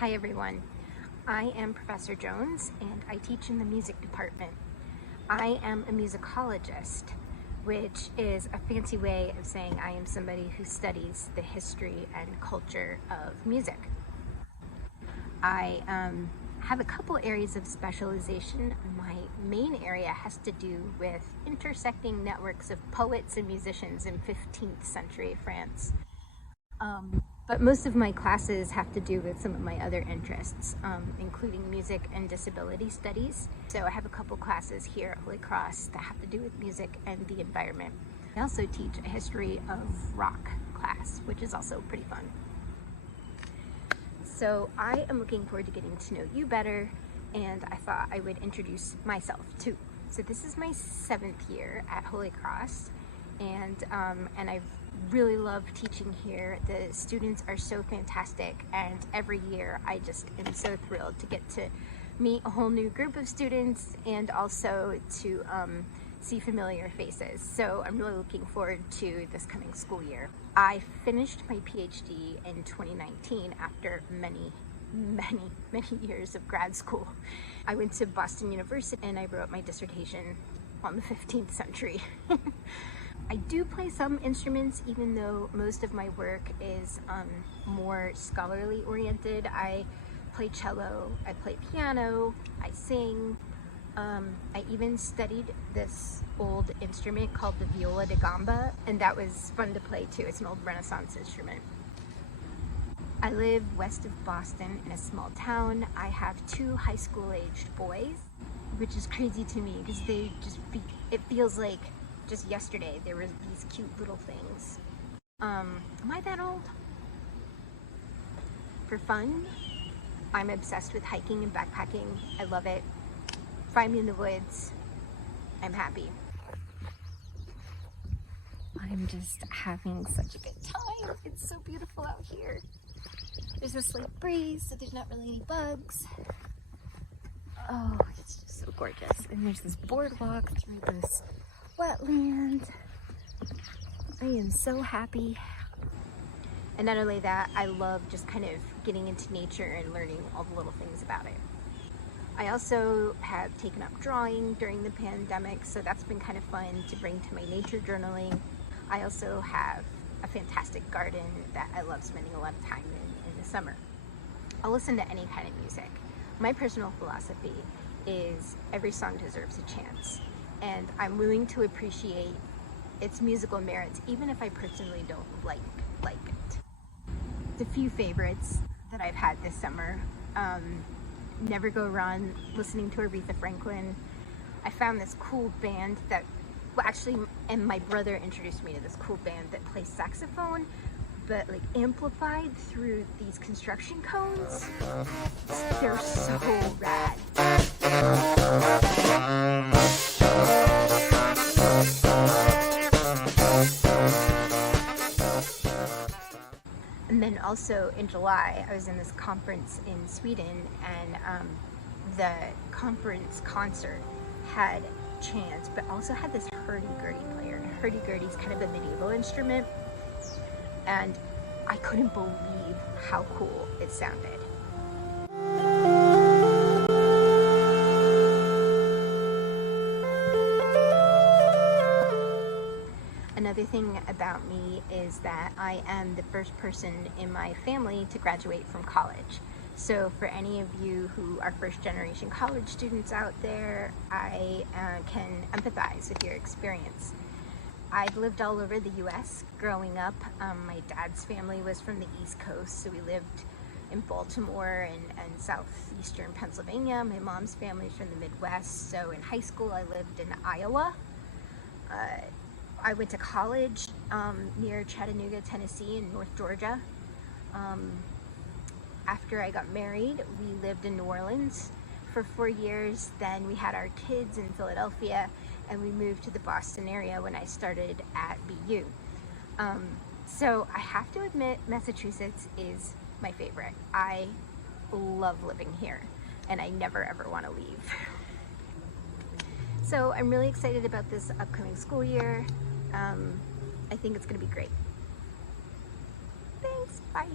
Hi everyone, I am Professor Jones and I teach in the music department. I am a musicologist, which is a fancy way of saying I am somebody who studies the history and culture of music. I have a couple areas of specialization. My main area has to do with intersecting networks of poets and musicians in 15th century France. But most of my classes have to do with some of my other interests, including music and disability studies. So I have a couple classes here at Holy Cross that have to do with music and the environment. I also teach a history of rock class, which is also pretty fun. So I am looking forward to getting to know you better, and I thought I would introduce myself too. So this is my 7th year at Holy Cross, and I've really love teaching here. The students are so fantastic, and every year I just am so thrilled to get to meet a whole new group of students and also to see familiar faces. So I'm really looking forward to this coming school year. I finished my PhD in 2019 after many years of grad school. I went to Boston University and I wrote my dissertation on the 15th century. I do play some instruments, even though most of my work is more scholarly oriented. I play cello, I play piano, I sing. I even studied this old instrument called the viola da gamba, and that was fun to play too. It's an old Renaissance instrument. I live west of Boston in a small town. I have 2 high school aged boys, which is crazy to me because it feels like just yesterday there were these cute little things. Am I that old? For fun, I'm obsessed with hiking and backpacking. I love it. Find me in the woods. I'm happy. I'm just having such a good time. It's so beautiful out here. There's a slight breeze, so there's not really any bugs. Oh, it's just so gorgeous. And there's this boardwalk through this wetland. I am so happy. And not only that, I love just kind of getting into nature and learning all the little things about it. I also have taken up drawing during the pandemic, so that's been kind of fun to bring to my nature journaling. I also have a fantastic garden that I love spending a lot of time in the summer. I'll listen to any kind of music. My personal philosophy is every song deserves a chance, and I'm willing to appreciate its musical merits even if I personally don't like it. The few favorites that I've had this summer, never go wrong listening to Aretha Franklin. I found this cool band that, well actually, and my brother introduced me to this cool band that plays saxophone, but like amplified through these construction cones. They're so rad. And then also in July, I was in this conference in Sweden, and the conference concert had chant, but also had this hurdy-gurdy player. And hurdy-gurdy is kind of a medieval instrument, and I couldn't believe how cool it sounded. Another thing about me is that I am the first person in my family to graduate from college. So for any of you who are first generation college students out there, I can empathize with your experience. I've lived all over the US growing up. My dad's family was from the East Coast, so we lived in Baltimore and southeastern Pennsylvania. My mom's family is from the Midwest, so in high school I lived in Iowa. I went to college near Chattanooga, Tennessee, in North Georgia. After I got married, we lived in New Orleans for 4 years. Then we had our kids in Philadelphia, and we moved to the Boston area when I started at BU. So I have to admit, Massachusetts is my favorite. I love living here, and I never ever want to leave. So I'm really excited about this upcoming school year. I think it's going to be great. Thanks, bye.